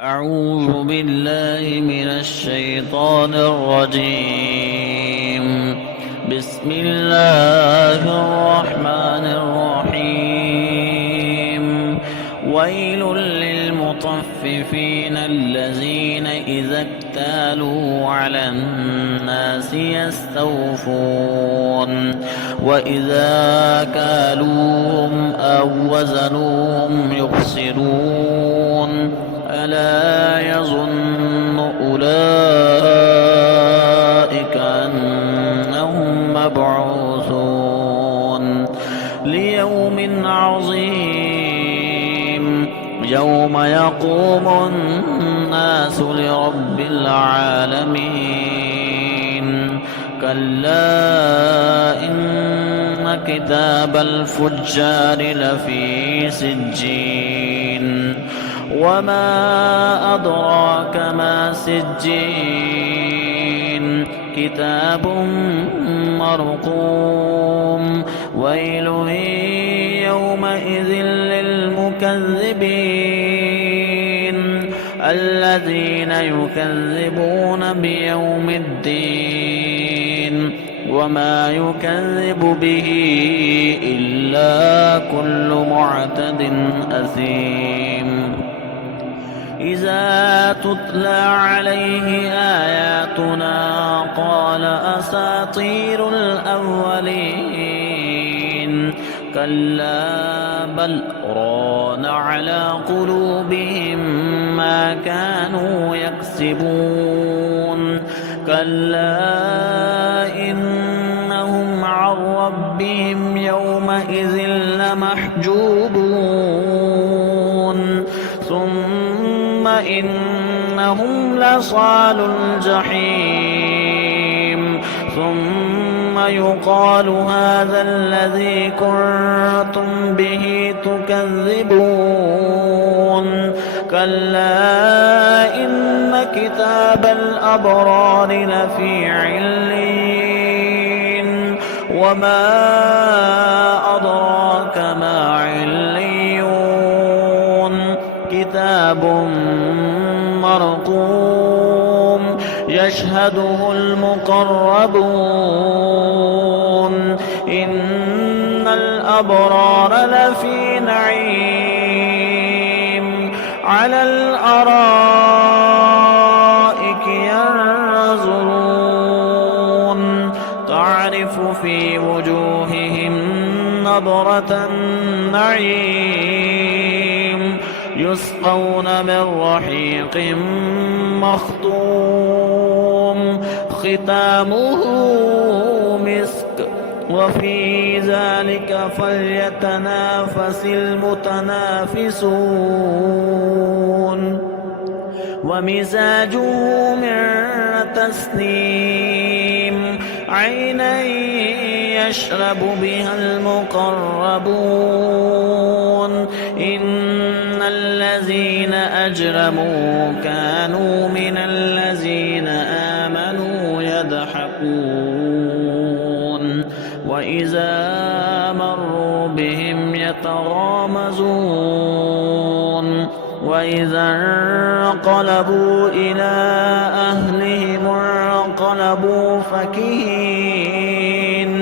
أعوذ بالله من الشيطان الرجيم. بسم الله الرحمن الرحيم. ويل للمطففين الذين إذا اكتالوا على الناس يستوفون وإذا كالوهم أو وزنوهم يخسرون. ألا يظن أولئك أنهم مبعوثون ليوم عظيم يوم يقوم الناس لرب العالمين. كلا إن كتاب الفجار لفي سجين وما أدراك ما سجين كتاب مرقوم. ويل يومئذ للمكذبين الذين يكذبون بيوم الدين وما يكذب به إلا كل معتد أثيم. إذا تتلى عليه آياتنا قال أساطير الأولين. كلا بل ران على قلوبهم ما كانوا يكسبون. كلا إنهم عن ربهم يومئذ لمحجوبون. ثم إنهم لصال الجحيم. ثم يقال هذا الذي كنتم به تكذبون. كلا إن كتاب الأبرار لفي عليين وما أدراك ما عليون. كتاب مرقوم يشهده المقربون. إن الأبرار لفي نعيم على الأرائك ينظرون. تعرف في وجوههم نضرة النعيم. يسقون من رحيق مختوم ختامه مسك وفي ذلك فليتنافس المتنافسون. ومزاجه من تسنيم عينا يشرب بها المقربون. إن الذين أجرموا كانوا من الذين آمنوا يضحكون وإذا مروا بهم يتغامزون. وإذا انقلبوا إلى أهلهم انقلبوا فكهين.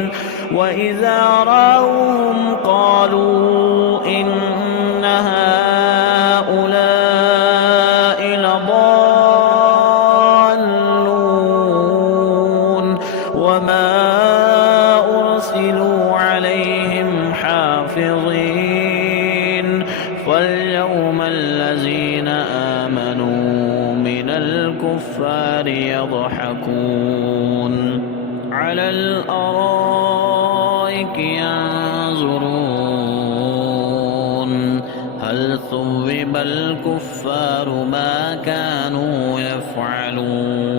وإذا رأوهم قالوا إن هؤلاء لضالون وما أرسلوا عليهم حافظين. فاليوم الذين آمنوا من الكفار يضحكون على الأرائك ينظرون هل ثوب الكفار ما كانوا يفعلون.